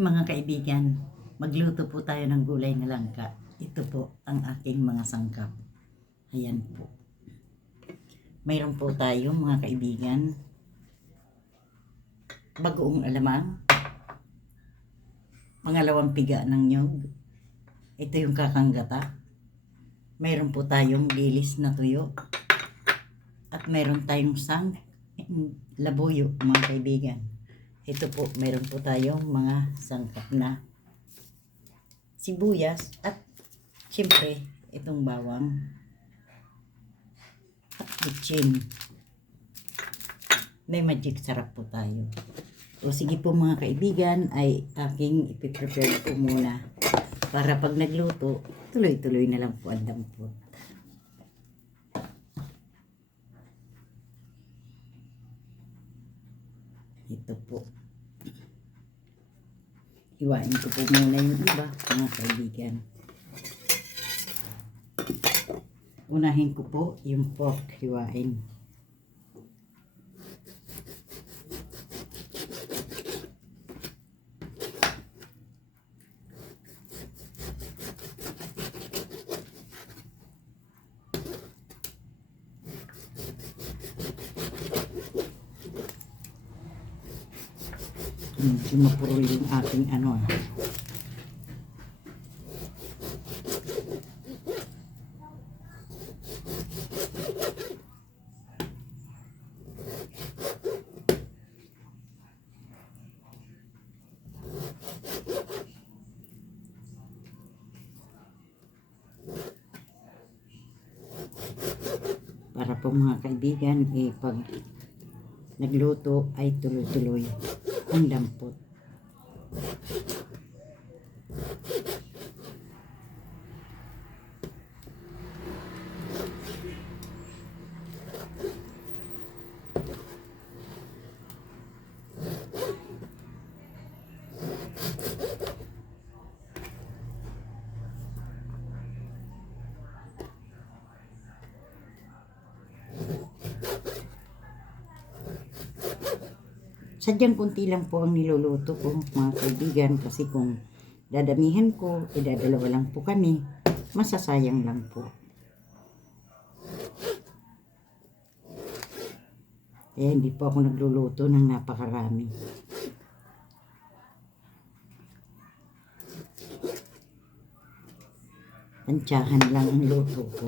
Mga kaibigan, magluto po tayo ng gulay na langka. Ito po ang aking mga sangkap. Ayan po. Mayroon po tayo mga kaibigan, bagoong alamang, pangalawang piga ng nyog. Ito yung kakanggata. Mayroon po tayong dilis na tuyo. At mayroon tayong labuyo mga kaibigan. Ito po, mayroon po tayong mga sangkap na sibuyas at siyempre itong bawang at bitchin. May magic sarap po tayo. O sige po mga kaibigan, ay aking ipiprepare po muna para pag nagluto, tuloy-tuloy na lang po ang dampot. Ito po. Hiwain ko po muna yung iba, mga kaibigan. Unahin ko po yung pork, hiwain. Medyo mapurol yung aking para po mga kaibigan, pag nagluto ay tuloy-tuloy ang dampot. Sadyang kunti lang po ang niluluto ko mga kaibigan, kasi kung dadamihan ko, idadalawa lang po kami, masasayang lang po. Kaya hindi po ako nagluluto ng napakarami. Tansyahan lang ang luto ko.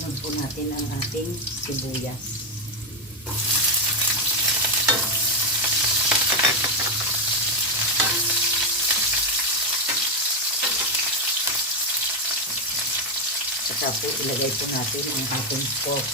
Isunod po natin ang ating sibuyas. Saka po ilagay po natin ang ating pork.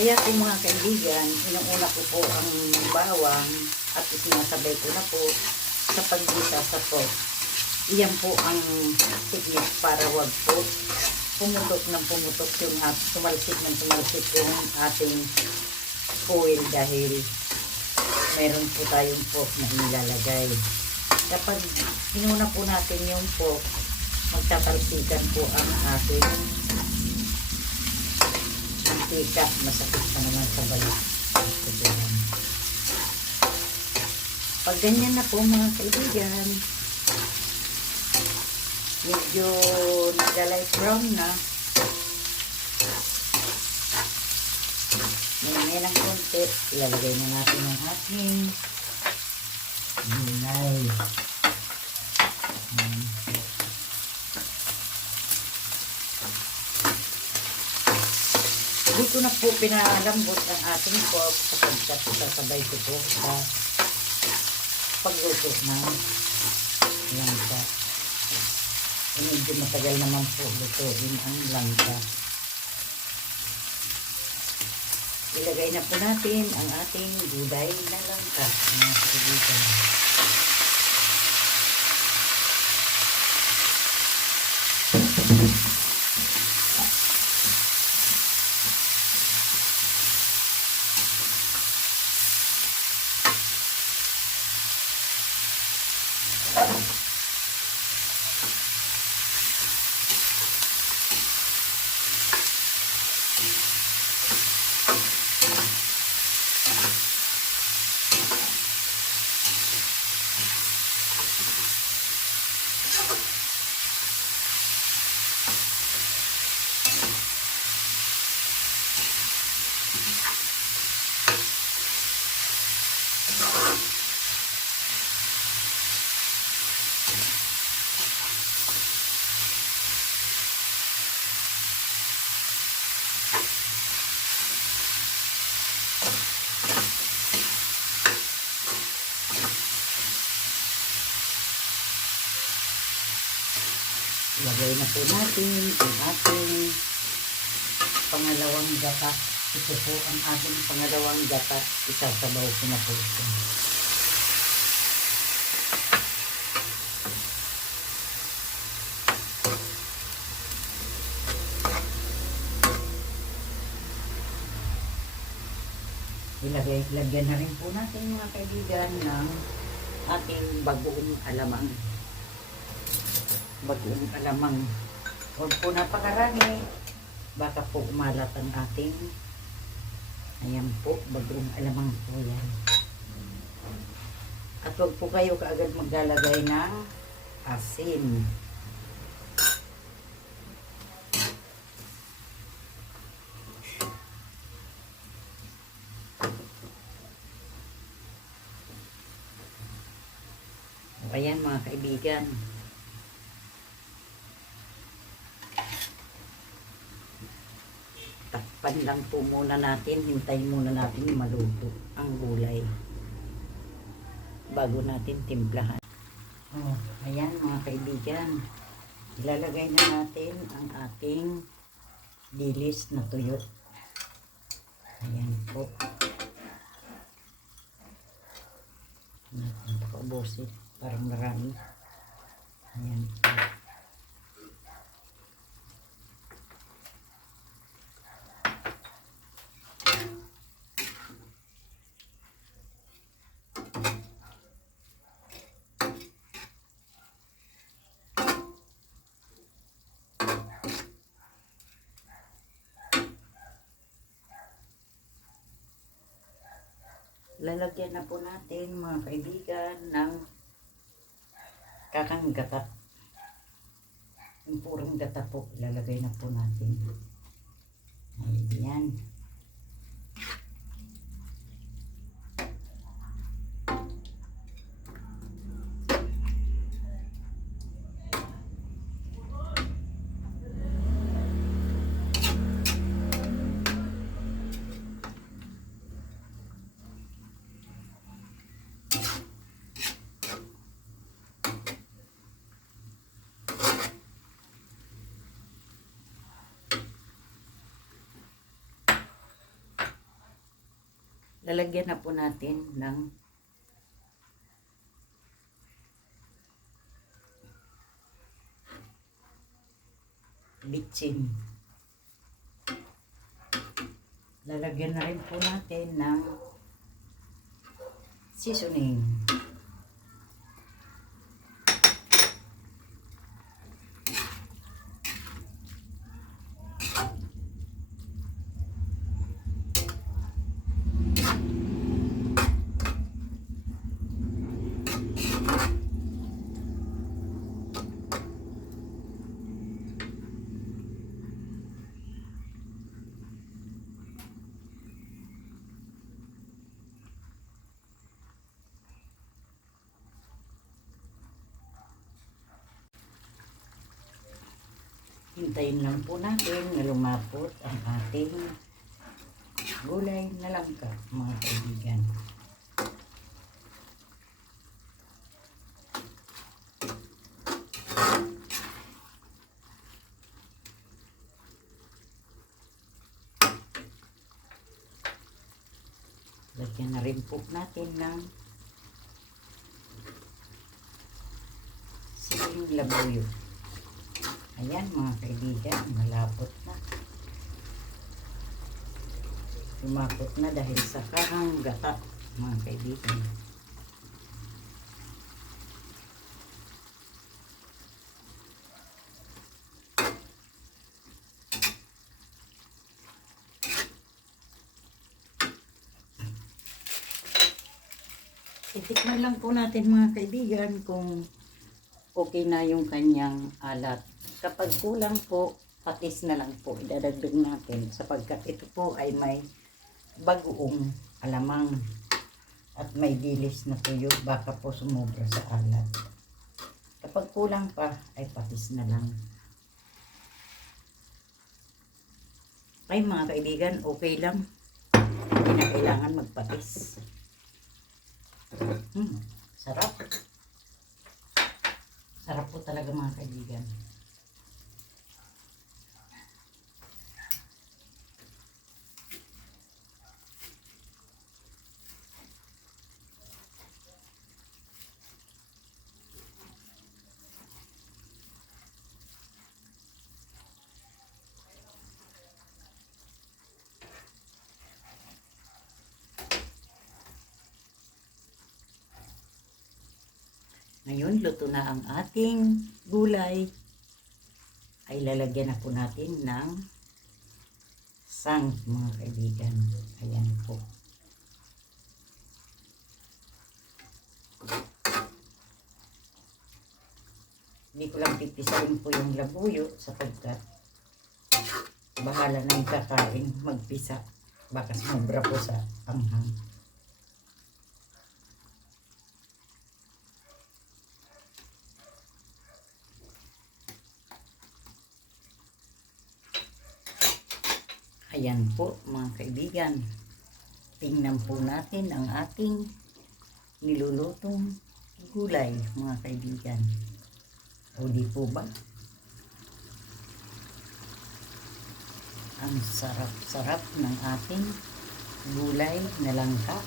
Kaya po mga kaibigan, inuuna ko po ang bawang at isinasabay ko na po sa paggisa sa pork. Iyan po ang technique para wag po pumutok ng pumutok yung tumalsik ng tumalsik yung ating oil dahil meron po tayong pork na ilalagay. Kapag inuna po natin yung pork, magtatalsikan po ang ating mantika, masakit pa naman sa balat. Pag ganyan na po mga kaibigan, medyo nag-light brown na, ngayon ng konti, ilalagay na natin ang ating gulay. Hindi ko na po pinalambot ang ating pork sapagkat sasabay ko po sa pagluto ng langka. Medyo matagal naman po lutuin ang langka. Ilagay na po natin ang ating gulay na langka. Mga kaibigan. Ilagay na po natin ang ating pangalawang gata. Ito po ang ating pangalawang gata. Isasabaw ko na po ito. Lagyan na rin po natin mga kaibigan ng ating bagoong alamang. Bagoong alamang. Huwag po napakarami. Baka po umalat ang ating, ayan po, bagoong alamang po yan. At huwag po kayo kaagad maglalagay ng asin. Ayan mga kaibigan. Takpan lang po muna natin. Hintayin muna natin maluto ang gulay bago natin timplahan. Oh, ayan mga kaibigan. Ilalagay na natin ang ating dilis na tuyo. Ayan po. Natin paubusin. Parang marami. Ayan. Lalagyan na po natin mga kaibigan ng kakang gata. Yung purong gata po, ilalagay na po natin. Ayan. Lalagyan na po natin ng bitchin. Lalagyan na rin po natin ng seasoning. Hintayin lang po natin na lumapot ang ating gulay na langka, mga kaibigan. Lagyan na rin po natin ng siling labuyo. Ayan mga kaibigan, malapot na. Lumapot na dahil sa kakang gata, mga kaibigan. Itikman lang po natin mga kaibigan kung okay na yung kanyang alat. Kapag kulang po, patis na lang po idadagdag natin sapagkat ito po ay may bagoong alamang at may dilis na tuyo, baka po sumobra sa alat. Kapag kulang pa ay patis na lang. Ay mga kaibigan, okay lang. Hindi na kailangan magpatis. Sarap. Sarap po talaga mga kaibigan. Ngayon, luto na ang ating gulay. Ay lalagyan na po natin ng sang, mga kaibigan. Ayan po. Hindi ko lang pipisahin po yung labuyo sapagkat bahala na yung kakain magpisa. Baka sumobra po sa anghang. Ayan po mga kaibigan. Tingnan po natin ang ating nilulutong gulay mga kaibigan. O di po ba? Ang sarap-sarap ng ating gulay na langka.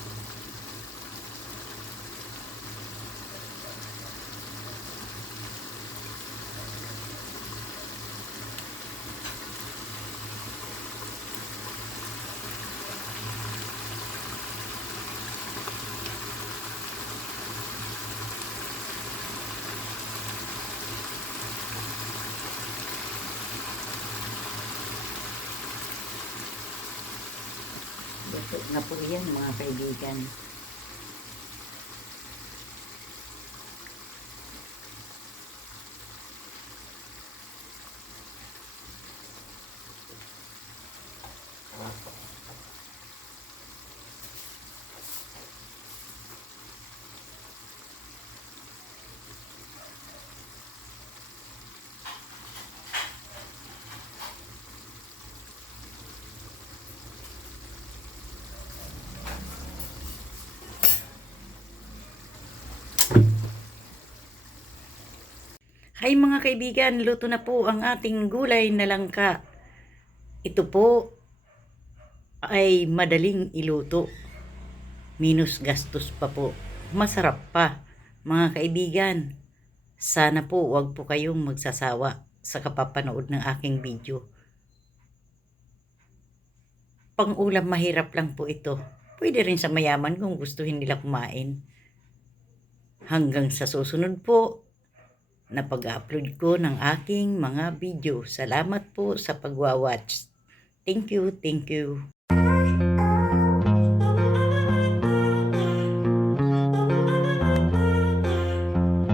Luto na po yan mga kaibigan. Hay mga kaibigan, luto na po ang ating gulay na langka. Ito po ay madaling iluto. Minus gastos pa po. Masarap pa. Mga kaibigan, sana po wag po kayong magsasawa sa kapapanood ng aking video. Pang-ulam mahirap lang po ito. Pwede rin sa mayaman kung gustuhin nila kumain. Hanggang sa susunod po na pag-upload ko ng aking mga video. Salamat po sa pagwa-watch. Thank you, thank you.